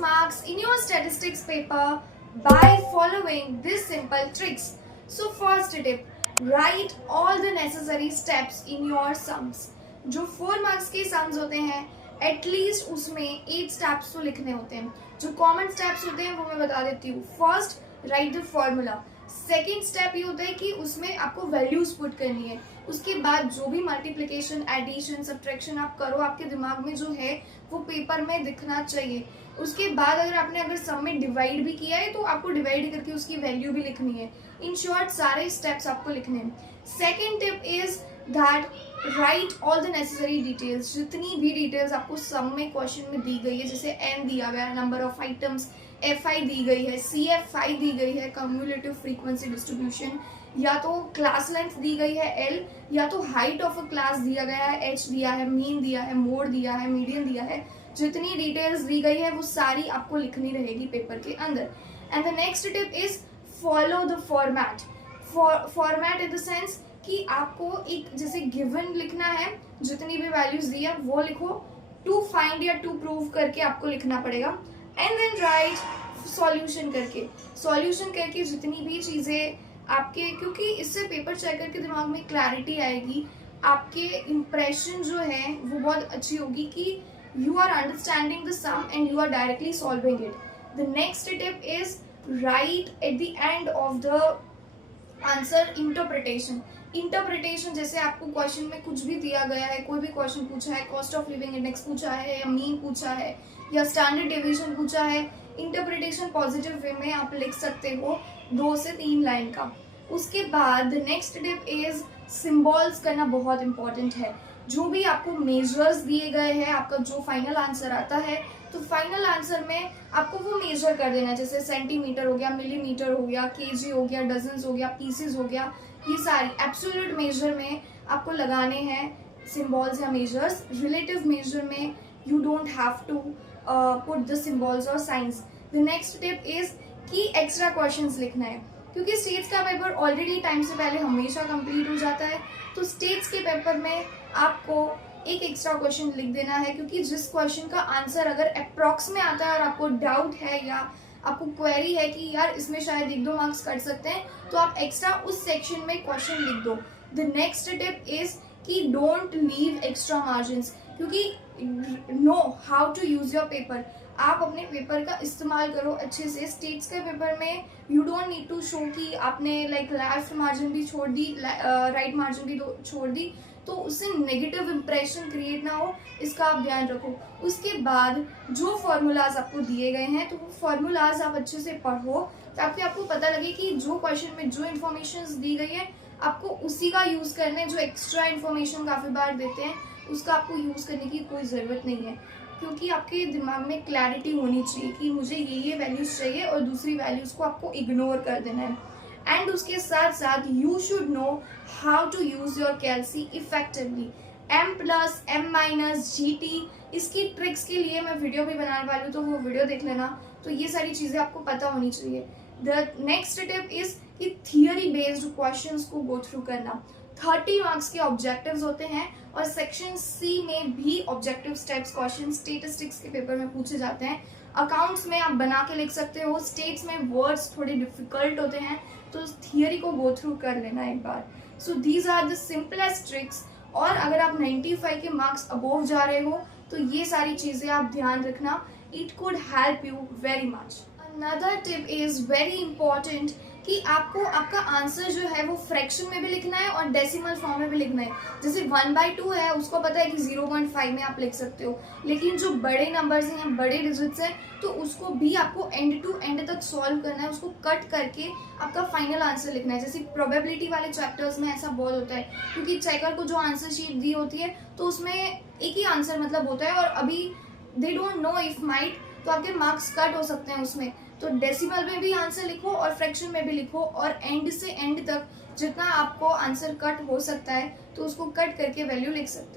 marks in your statistics paper by following these simple tricks. So first tip, write all the necessary steps in your sums. जो 4 marks के sums होते हैं at least उसमें 8 steps तो लिखने होते हैं. जो कॉमन स्टेप्स होते हैं वो मैं बता देती हूँ. First, right the formula. Second step ये होता है कि उसमें आपको वैल्यूज पुट करनी है. उसके बाद जो भी मल्टीप्लिकेशन, एडिशन, सब्ट्रैक्शन आप करो, आपके दिमाग में जो है वो पेपर में दिखना चाहिए. उसके बाद अगर सम में डिवाइड भी किया है तो आपको डिवाइड करके उसकी वैल्यू भी लिखनी है. इन शॉर्ट सारे स्टेप्स आपको लिखने हैं. Second tip is that right all the necessary details. जितनी भी डिटेल्स आपको सम में क्वेश्चन में दी गई है, जैसे एन दिया गया है, नंबर ऑफ आइटम्स, FI दी गई है, CFI दी गई है, कम्युलेटिव फ्रीक्वेंसी डिस्ट्रीब्यूशन, या तो क्लास लेंथ दी गई है L, या तो हाइट ऑफ अ क्लास दिया गया है, H दिया है, मीन दिया है, मोड दिया है, मीडियन दिया है. जितनी डिटेल्स दी गई है वो सारी आपको लिखनी रहेगी पेपर के अंदर. And the next tip is follow the format. Format in the sense कि आपको एक जैसे गिवन लिखना है, जितनी भी वैल्यूज दी है वो लिखो. टू फाइंड या टू प्रूव करके आपको लिखना पड़ेगा. एंड देन राइट सॉल्यूशन करके जितनी भी चीज़ें आपके, क्योंकि इससे पेपर चेकर के दिमाग में क्लैरिटी आएगी, आपके इम्प्रेशन जो है वो बहुत अच्छी होगी कि you are understanding the sum and you are directly solving it. The next tip is right at the end of the answer interpretation. जैसे आपको क्वेश्चन में कुछ भी दिया गया है, कोई भी क्वेश्चन पूछा है, कॉस्ट ऑफ लिविंग इंडेक्स पूछा है, या मीन पूछा है, या स्टैंडर्ड डेविएशन पूछा है, इंटरप्रिटेशन पॉजिटिव वे में आप लिख सकते हो 2 से 3 लाइन का. उसके बाद नेक्स्ट टिप इज सिंबल्स करना बहुत इंपॉर्टेंट है. जो भी आपको मेजर्स दिए गए हैं, आपका जो फाइनल आंसर आता है, तो फाइनल आंसर में आपको वो मेजर कर देना है. जैसे सेंटीमीटर हो गया, मिलीमीटर हो गया, केजी हो गया, डजन्स हो गया, पीसेस हो गया, ये सारी एब्सोल्यूट मेजर में आपको लगाने हैं सिंबल्स या मेजर्स. रिलेटिव मेजर में you don't have to put the symbols or signs. The next tip is कि एक्स्ट्रा क्वेश्चंस लिखना है, क्योंकि स्टेट्स का पेपर ऑलरेडी टाइम से पहले हमेशा कंप्लीट हो जाता है. तो स्टेट्स के पेपर में आपको एक एक्स्ट्रा क्वेश्चन लिख देना है, क्योंकि जिस क्वेश्चन का आंसर अगर अप्रॉक्स में आता है और आपको डाउट है या आपको क्वेरी है कि यार इसमें शायद 1-2 मार्क्स कट सकते हैं, तो आप एक्स्ट्रा उस सेक्शन में क्वेश्चन लिख दो. द नेक्स्ट टिप इज कि डोंट लीव एक्स्ट्रा मार्जिन्स, क्योंकि know how to use your paper. आप अपने पेपर का इस्तेमाल करो अच्छे से. स्टेट्स के पेपर में you don't need to show कि आपने लाइक लेफ्ट मार्जिन भी छोड़ दी, राइट मार्जिन भी छोड़ दी, तो उससे नेगेटिव इंप्रेशन क्रिएट ना हो, इसका आप ध्यान रखो. उसके बाद जो फॉर्मूलाज आपको दिए गए हैं, तो वो फॉर्मूलाज आप अच्छे से पढ़ो, ताकि आपको पता लगे कि जो क्वेश्चन में जो इन्फॉर्मेशन दी गई है आपको उसी का यूज करना है. जो एक्स्ट्रा इन्फॉर्मेशन काफी बार देते हैं उसका आपको यूज करने की कोई जरूरत नहीं है, क्योंकि आपके दिमाग में क्लैरिटी होनी चाहिए कि मुझे ये वैल्यूज चाहिए और दूसरी वैल्यूज को आपको इग्नोर कर देना है. एंड उसके साथ साथ you should know how to use your calci effectively. M+, M-, GT, इसकी ट्रिक्स के लिए मैं वीडियो भी बनाने वाली हूँ, तो वो वीडियो देख लेना. तो ये सारी चीजें आपको पता होनी चाहिए. द नेक्स्ट टिप इज कि थियरी बेस्ड क्वेश्चंस को गो थ्रू करना. 30 मार्क्स के ऑब्जेक्टिव्स होते हैं और सेक्शन C में भी ऑब्जेक्टिव स्टेप्स क्वेश्चन स्टेटिस्टिक्स के पेपर में पूछे जाते हैं. अकाउंट्स में आप बना के लिख सकते हो. स्टेट्स में वर्ड्स थोड़े डिफिकल्ट होते हैं, तो थियरी को गो थ्रू कर लेना एक बार. So these are the simplest tricks. और अगर आप 95 के मार्क्स अबोव जा रहे हो तो ये सारी चीजें आप ध्यान रखना. It could help you very much. Another tip is very important कि आपको आपका आंसर जो है वो फ्रैक्शन में भी लिखना है और डेसिमल फॉर्म में भी लिखना है. जैसे 1/2 है, उसको पता है कि 0.5 में आप लिख सकते हो, लेकिन जो बड़े नंबर्स हैं, बड़े डिजिट्स हैं, तो उसको भी आपको एंड टू एंड तक सॉल्व करना है. उसको कट करके आपका फाइनल आंसर लिखना है. जैसे प्रोबेबिलिटी वाले चैप्टर्स में ऐसा बहुत होता है, क्योंकि चेकर को जो आंसर शीट दी होती है तो उसमें एक ही आंसर मतलब होता है, और अभी they don't know if might, तो आपके मार्क्स कट हो सकते हैं उसमें. तो डेसिमल में भी आंसर लिखो और फ्रैक्शन में भी लिखो, और एंड से एंड तक जितना आपको आंसर कट हो सकता है तो उसको कट करके वैल्यू लिख सकते हो.